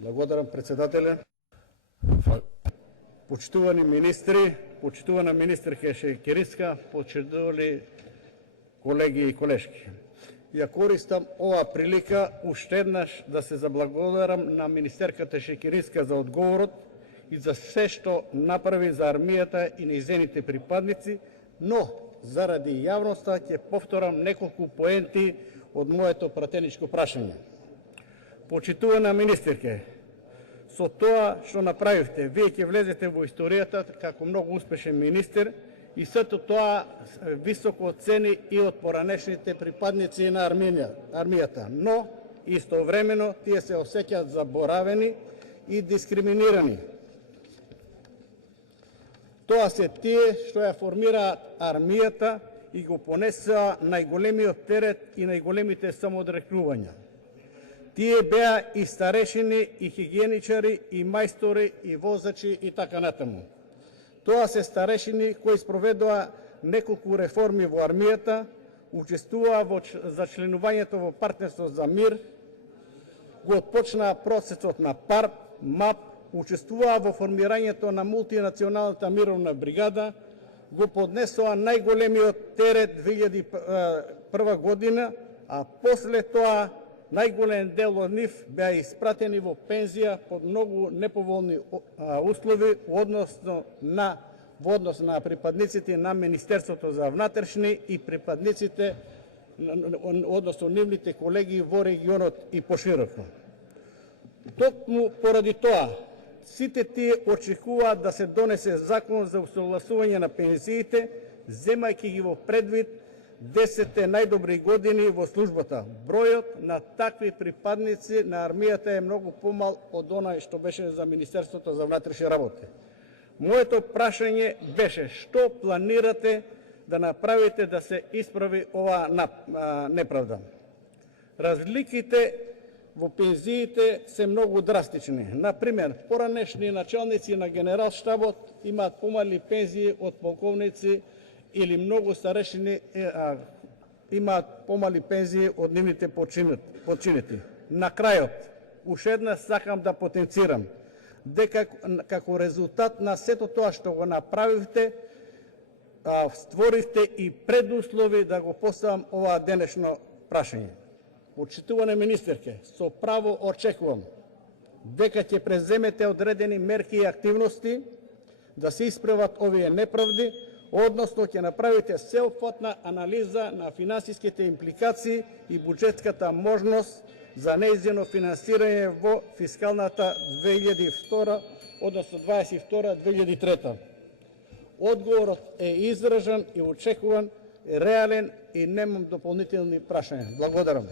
Благодарам, председателе. Почитувани министри, почитувана министерка Шекериска, почитувани колеги и колешки. Ја користам ова прилика уште еднаш да се заблагодарам на министерката Шекериска за одговорот и за се што направи за армијата и нејзините припадници, но заради јавноста ќе повторам неколку поенти од моето пратеничко прашање. Почитувана министерке, со тоа што направивте, вие ќе влезете во историјата како многу успешен министер и сето тоа високо оцени и од поранешните припадници на армијата, но истовремено тие се осеќаат заборавени и дискриминирани. Тоа се тие што ја формираат армијата и го понесаа најголемиот терет и најголемите самоодрекнувања. Тие беа и старешини, и хигиеничари, и мајстори, и возачи и така натаму. Тоа се старешини кои спроведоа неколку реформи во армијата, учествуваа во зачленувањето во партнерство за мир, го отпочнаа процесот на ПАРП, МАП, учествуваа во формирањето на мултинационалната мировна бригада, го поднесоа најголемиот терет 2001 година, а после тоа најголем дел од нив беа испратени во пензија под многу неповолни услови во однос на припадниците на Министерството за внатрешни и припадниците, односно нивните колеги во регионот и пошироко. Токму поради тоа, сите тие очекуваат да се донесе закон за усогласување на пензиите, земајќи ги во предвид 10 најдобри години во службата. Бројот на такви припадници на армијата е многу помал од онај што беше за Министерството за внатрешни работи. Моето прашање беше што планирате да направите да се исправи оваа неправда. Разликите во пензиите се многу драстични. Например, поранешни началници на генералштабот имаат помали пензии од полковници или многу старешини имаат помали пензии од нивните починети. На крајот, уште еднаш сакам да потенцирам дека како резултат на сето тоа што го направивте, створивте и предуслови да го поставам ова денешно прашање. Почитувана министерке, со право очекувам дека ќе преземете одредени мерки и активности да се исправат овие неправди, односно ќе направите сеопфатна анализа на финансиските импликации и буџетската можност за нејзино финансирање во фискалната 2002, односно 22-2003. Одговорот е изражен и очекуван, реален и немам дополнителни прашања. Благодарам.